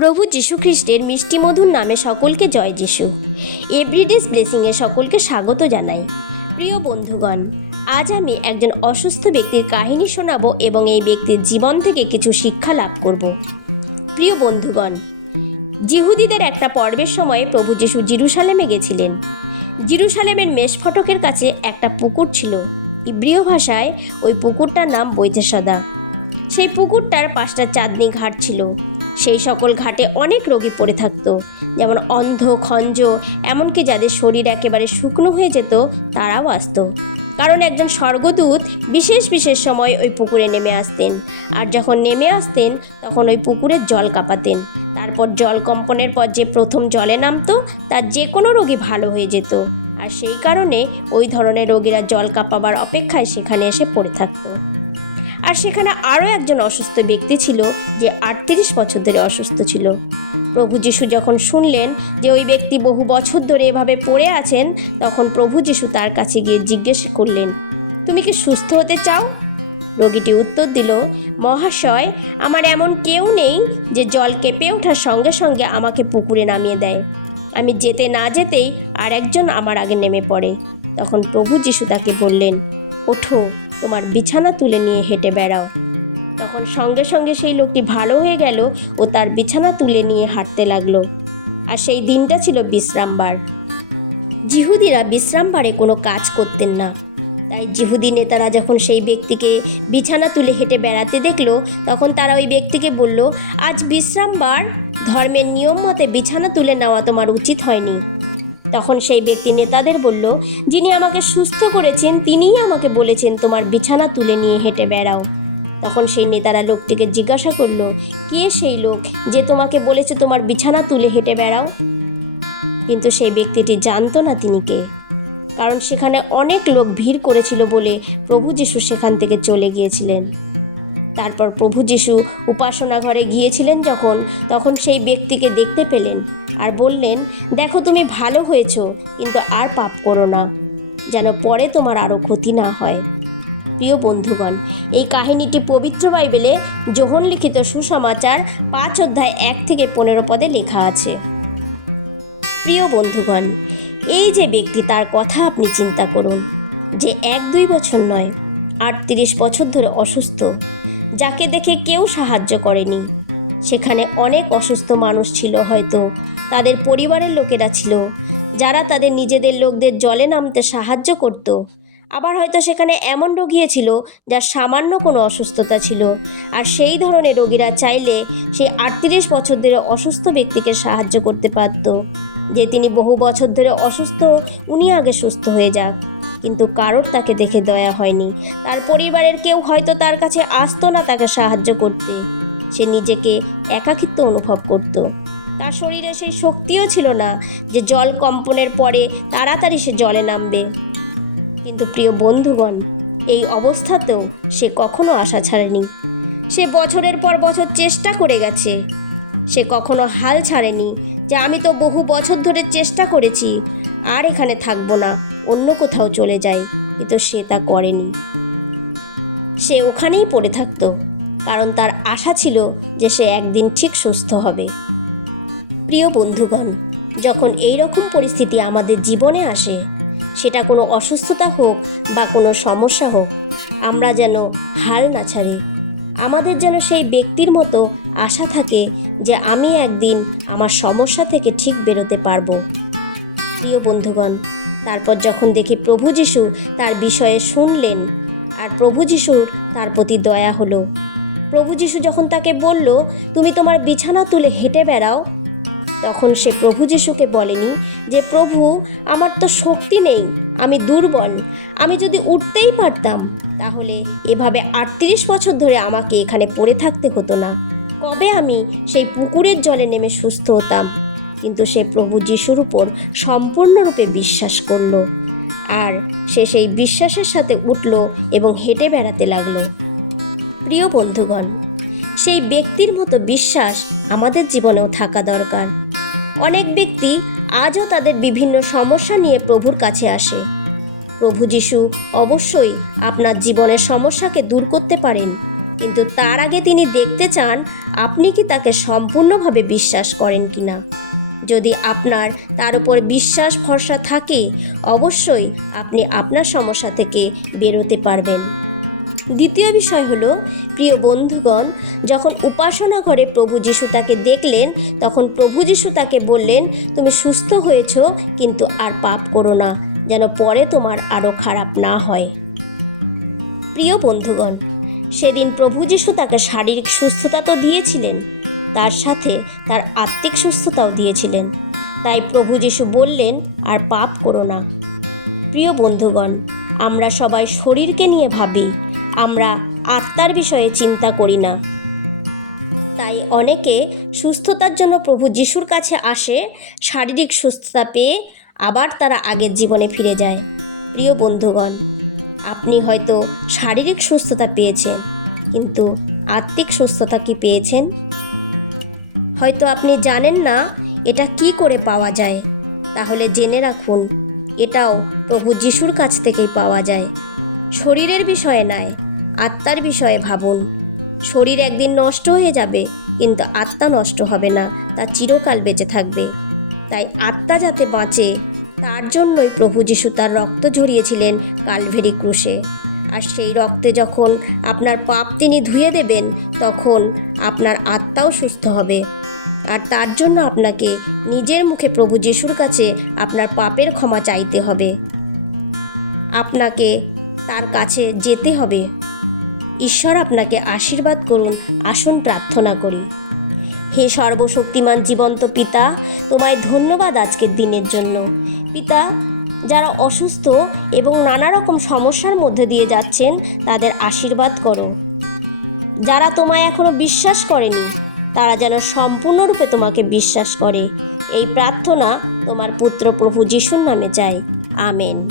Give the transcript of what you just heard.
প্রভু যীশুখ্রিস্টের মিষ্টিমধুর নামে সকলকে জয় যিশু। এভরিডেস ব্লেসিংয়ে সকলকে স্বাগত জানাই। প্রিয় বন্ধুগণ, আজ আমি একজন অসুস্থ ব্যক্তির কাহিনী শোনাবো এবং এই ব্যক্তির জীবন থেকে কিছু শিক্ষা লাভ করব। প্রিয় বন্ধুগণ জিহুদিদের একটা পর্বের সময় প্রভু যিশু জিরুসালেমে গেছিলেন। জিরুসালেমের মেষ ফটকের কাছে একটা পুকুর ছিল। ইব্রিয় ভাষায় ওই পুকুরটার নাম বৈতেসদা সেই পুকুরটার পাঁচটা চাঁদনি ঘাট ছিল। সেই সকল ঘাটে অনেক রোগী পড়ে থাকতো। যেমন অন্ধ, খঞ্জ, এমনকি যাদের শরীর একেবারে শুকনো হয়ে যেত, তারাও আসতো। কারণ একজন স্বর্গদূত বিশেষ বিশেষ সময় ওই পুকুরে নেমে আসতেন। আর যখন নেমে আসতেন, তখন ওই পুকুরের জল কাঁপাতেন। তারপর জল কম্পনের পর যে প্রথম জলে নামতো, তার যে কোনো রোগী ভালো হয়ে যেত। আর সেই কারণে ওই ধরনের রোগীরা জল কাঁপাবার অপেক্ষায় সেখানে এসে পড়ে থাকতো। আর সেখানে আরও একজন অসুস্থ ব্যক্তি ছিল যে আটত্রিশ বছর ধরে অসুস্থ ছিল। প্রভু যিশু যখন শুনলেন যে ওই ব্যক্তি বহু বছর ধরে এভাবে পড়ে আছেন, তখন প্রভু যিশু তার কাছে গিয়ে জিজ্ঞেস করলেন, তুমি কি সুস্থ হতে চাও? রোগীটি উত্তর দিল, মহাশয়, আমার এমন কেউ নেই যে জল কেঁপে ওঠার সঙ্গে সঙ্গে আমাকে পুকুরে নামিয়ে দেয়। আমি যেতে না যেতেই আর একজন আমার আগে নেমে পড়ে। তখন প্রভু যিশু তাকে বললেন, ওঠো। তোমার বিছানা তুলে নিয়ে হেঁটে বেড়াও। তখন সঙ্গে সঙ্গে সেই লোকটি ভালো হয়ে গেল ও তার বিছানা তুলে নিয়ে হাঁটতে লাগল। আর সেই দিনটা ছিল বিশ্রামবার। জিহুদিরা বিশ্রামবারে কোনো কাজ করতেন না। তাই জিহুদি নেতারা যখন সেই ব্যক্তিকে বিছানা তুলে হেঁটে বেড়াতে দেখল, তখন তারা ওই ব্যক্তিকে বলল, আজ বিশ্রামবার, ধর্মের নিয়ম মতে বিছানা তুলে নেওয়া তোমার উচিত হয়নি। তখন সেই ব্যক্তি নেতাদের বলল, যিনি আমাকে সুস্থ করেছেন, তিনিই আমাকে বলেছেন তোমার বিছানা তুলে নিয়ে হেঁটে বেড়াও। তখন সেই নেতারা লোকটিকে জিজ্ঞাসা করল, কে সেই লোক যে তোমাকে বলেছে তোমার বিছানা তুলে হেঁটে বেড়াও? কিন্তু সেই ব্যক্তিটি জানতো না তিনি কে, কারণ সেখানে অনেক লোক ভিড় করেছিল বলে প্রভু যিশু সেখান থেকে চলে গিয়েছিলেন। তারপর প্রভু যিশু উপাসনা ঘরে গিয়েছিলেন যখন, তখন সেই ব্যক্তিকে দেখতে পেলেন। আর বললেন, দেখো তুমি ভালো হয়েছো, কিন্তু আর পাপ করো না, যেন পরে তোমার আরও ক্ষতি না হয়। প্রিয় বন্ধুগণ, এই কাহিনীটি পবিত্র বাইবেলে যোহন লিখিত সুসমাচার পাঁচ অধ্যায় এক থেকে পনেরো পদে লেখা আছে। প্রিয় বন্ধুগণ, এই যে ব্যক্তি তার কথা আপনি চিন্তা করুন, যে এক দুই বছর নয়, আটত্রিশ বছর ধরে অসুস্থ, যাকে দেখে কেউ সাহায্য করেনি। সেখানে অনেক অসুস্থ মানুষ ছিল হয়তো তাদের পরিবারের লোকেরা ছিল। যারা তাদের নিজেদের লোকদের জলে নামতে সাহায্য করত। আবার হয়তো সেখানে এমন রোগীও ছিল যার সামান্য কোনো অসুস্থতা ছিল। আর সেই ধরনের রোগীরা চাইলে সেই আটত্রিশ বছর ধরে অসুস্থ ব্যক্তিকে সাহায্য করতে পারত। যে তিনি বহু বছর ধরে অসুস্থ, উনি আগে সুস্থ হয়ে যাক। কিন্তু কারোর তাকে দেখে দয়া হয়নি। তার পরিবারের কেউ হয়তো তার কাছে আসতো না তাকে সাহায্য করতে। সে নিজেকে একাকিত্ব অনুভব করত। তার শরীরে সেই শক্তিও ছিল না যে জল কম্পনের পরে তাড়াতাড়ি সে জলে নামবে। কিন্তু প্রিয় বন্ধুগণ, এই অবস্থাতেও সে কখনো আশা ছাড়েনি। সে বছরের পর বছর চেষ্টা করে গেছে। সে কখনো হাল ছাড়েনি যে আমি তো বহু বছর ধরে চেষ্টা করেছি, আর এখানে থাকব না, অন্য কোথাও চলে যাই। কিন্তু সে তা করেনি। সে ওখানেই পড়ে থাকতো, কারণ তার আশা ছিল যে সে একদিন ঠিক সুস্থ হবে। প্রিয় বন্ধুগণ, যখন এই রকম পরিস্থিতি আমাদের জীবনে আসে, সেটা কোনো অসুস্থতা হোক বা কোনো সমস্যা হোক, আমরা যেন হাল না ছাড়ি। আমাদের যেন সেই ব্যক্তির মতো আশা থাকে যে আমি একদিন আমার সমস্যা থেকে ঠিক বেরোতে পারব। প্রিয় বন্ধুগণ, তারপর যখন দেখি প্রভু যিশু তার বিষয়ে শুনলেন, আর প্রভু যিশুর তার প্রতি দয়া হলো। প্রভু যিশু যখন তাকে বলল, তুমি তোমার বিছানা তুলে হেঁটে বেড়াও তখন সে প্রভু যিশুকে বলেনি যে, প্রভু, আমার তো শক্তি নেই, আমি দুর্বল। আমি যদি উঠতেই পারতাম, তাহলে এভাবে আটত্রিশ বছর ধরে আমাকে এখানে পড়ে থাকতে হতো না। কবে আমি সেই পুকুরের জলে নেমে সুস্থ হতাম? কিন্তু সে প্রভু যিশুর উপর সম্পূর্ণরূপে বিশ্বাস করল। আর সে সেই বিশ্বাসের সাথে উঠল এবং হেঁটে বেড়াতে লাগল। প্রিয় বন্ধুগণ, সেই ব্যক্তির মতো বিশ্বাস আমাদের জীবনেও থাকা দরকার। অনেক ব্যক্তি আজও তাদের বিভিন্ন সমস্যা নিয়ে প্রভুর কাছে আসে। প্রভু যিশু অবশ্যই আপনার জীবনের সমস্যাকে দূর করতে পারেন, কিন্তু তার আগে তিনি দেখতে চান আপনি কি তাকে সম্পূর্ণভাবে বিশ্বাস করেন কি না যদি আপনার তার উপর বিশ্বাস ভরসা থাকে, অবশ্যই আপনি আপনার সমস্যা থেকে বেরোতে পারবেন। দ্বিতীয় বিষয় হল, প্রিয় বন্ধুগণ, যখন উপাসনা ঘরে প্রভু যিশু তাকে দেখলেন, তখন প্রভু যিশু তাকে বললেন, তুমি সুস্থ হয়েছ, কিন্তু আর পাপ করো না, যেন পরে তোমার আরও খারাপ না হয়। প্রিয় বন্ধুগণ, সেদিন প্রভু যিশু তাকে শারীরিক সুস্থতা তো দিয়েছিলেন, তার সাথে তার আত্মিক সুস্থতাও দিয়েছিলেন। তাই প্রভু যিশু বললেন, আর পাপ করো না। প্রিয় বন্ধুগণ, আমরা সবাই শরীরকে নিয়ে ভাবি আমরা আত্মার বিষয়ে চিন্তা করি না। তাই অনেকে সুস্থতার জন্য প্রভু যিশুর কাছে আসে, শারীরিক সুস্থতা পেয়ে আবার তারা আগের জীবনে ফিরে যায়। প্রিয় বন্ধুগণ, আপনি হয়তো শারীরিক সুস্থতা পেয়েছেন, কিন্তু আত্মিক সুস্থতা কি পেয়েছেন? হয়তো আপনি জানেন না এটা কি করে পাওয়া যায়। তাহলে জেনে রাখুন, এটাও প্রভু যিশুর কাছ থেকেই পাওয়া যায়। শরীরের বিষয়ে নয় আত্মার বিষয়ে ভাবুন। শরীর একদিন নষ্ট হয়ে যাবে, কিন্তু আত্মা নষ্ট হবে না, তা চিরকাল বেঁচে থাকবে। তাই আত্মা যাতে বাঁচে, তার জন্যই প্রভু যিশু তার রক্ত ঝরিয়েছিলেন কালভেরি ক্রুশে। আর সেই রক্তে যখন আপনার পাপ তিনি ধুয়ে দেবেন, তখন আপনার আত্মাও সুস্থ হবে। আর তার জন্য আপনাকে নিজের মুখে প্রভু যিশুর কাছে আপনার পাপের ক্ষমা চাইতে হবে। আপনাকে তার কাছে যেতে হবে। ঈশ্বর আপনাকে আশীর্বাদ করুন, আসুন প্রার্থনা করি। হে সর্বশক্তিমান জীবন্ত পিতা, তোমায় ধন্যবাদ আজকের দিনের জন্য। পিতা, যারা অসুস্থ এবং নানা রকম সমস্যার মধ্যে দিয়ে যাচ্ছেন, তাদের আশীর্বাদ করো। যারা তোমায় এখনও বিশ্বাস করেনি, তারা যেন সম্পূর্ণরূপে তোমাকে বিশ্বাস করে। এই প্রার্থনা তোমার পুত্র প্রভু যিশুর নামে চাই। আমেন।